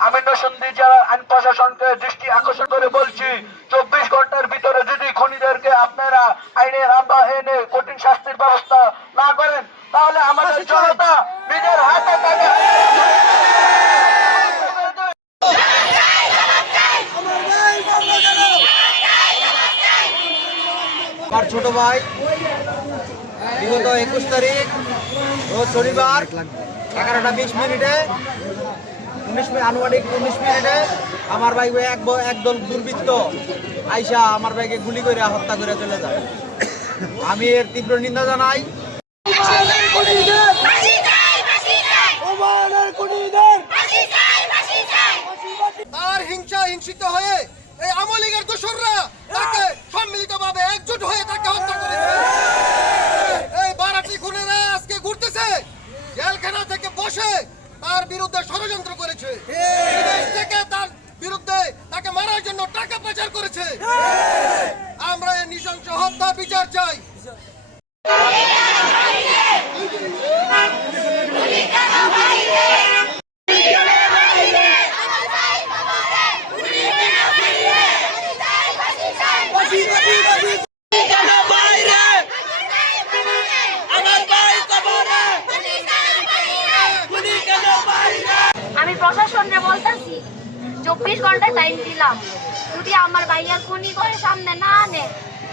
আমি নসন্দি জেলা আইন প্রশাসনকে দৃষ্টি আকর্ষণ করে বলছি, চব্বিশ ঘণ্টার ভিতরে যদি খনিদেরকে আপনারা আইনের আব্বা এনে কঠিন শাস্তির ব্যবস্থা না করেন তাহলে আমাদের জনতা নিজের হাতে তাকে আমার ছোট ভাই বিগত একুশ তারিখ রোজ শনিবার এগারোটা বিশ মিনিটে উনিশ মিনিট আনুমানিক উনিশ মিনিটে আমার ভাই এক একদল দুর্বৃত্ত আইসা আমার ভাইকে গুলি করে হত্যা করে চলে যায়। আমি এর তীব্র নিন্দা জানাই। তার হিংসা হিংসিত হয়ে এই আওয়ামী লীগের দোসররা তাকে সম্মিলিতভাবে একজোট হয়ে তাকে হত্যা করেছে। এই বারাটি খুনেরা আজকে ঘুরতেছে, জেলখানা থেকে বসে তার বিরুদ্ধে ষড়যন্ত্র করেছে। বিদেশ থেকে তার বিরুদ্ধে তাকে মারার জন্য টাকা পাচার করেছে। আমরা এই নৃশংস হত্যা বিচার চাই। আমি প্রশাসনকে বলতেছি চব্বিশ ঘণ্টা টাইম দিলাম যদি আমার ভাইয়া খুনি করে সামনে না আনে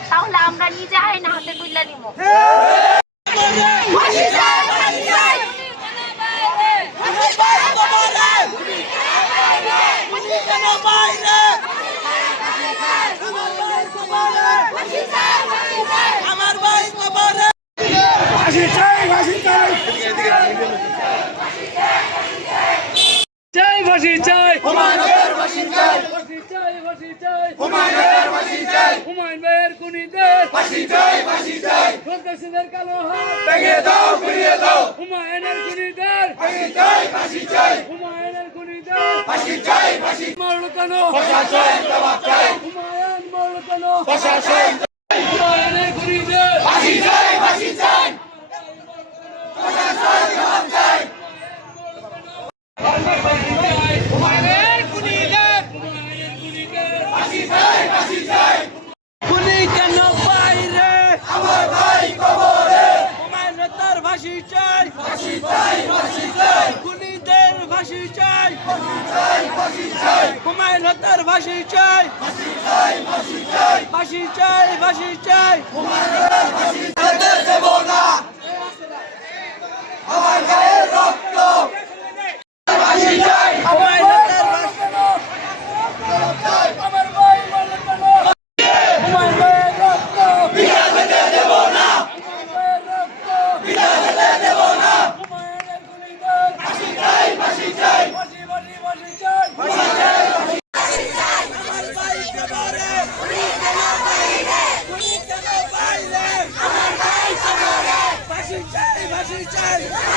তাহলে আমরা নিজে আইন হাতে তুলে নিব চাই ফাঁসি চাই। হুমায়ুনের ফাঁসি চাই। ফাঁসি চাই ফাঁসি চাই। হুমায়ুনের ফাঁসি চাই। হুমায়ুন ভাইয়ের খুনিদের ফাঁসি চাই ফাঁসি চাই। সন্ত্রাসীদের কালো হাত। ভেঙে দাও ফিরিয়ে দাও। হুমায়ুনের খুনিদের ফাঁসি চাই ফাঁসি চাই। হুমায়ুনের খুনিদের ফাঁসি চাই ফাঁসি মারলো কেন? প্রশাসন জবাব চাই। হুমায়ুন মারলো কেন? প্রশাসন হুমায়ুনের খুনিদের ফাঁসি চাই ফাঁসি চাই। খুনিদের ফাঁসি চাই। হুমায়ুন হত্যার ফাঁসি চাই ফাঁসি চাই ফাঁসি চাই ফাঁসি চাই Hey!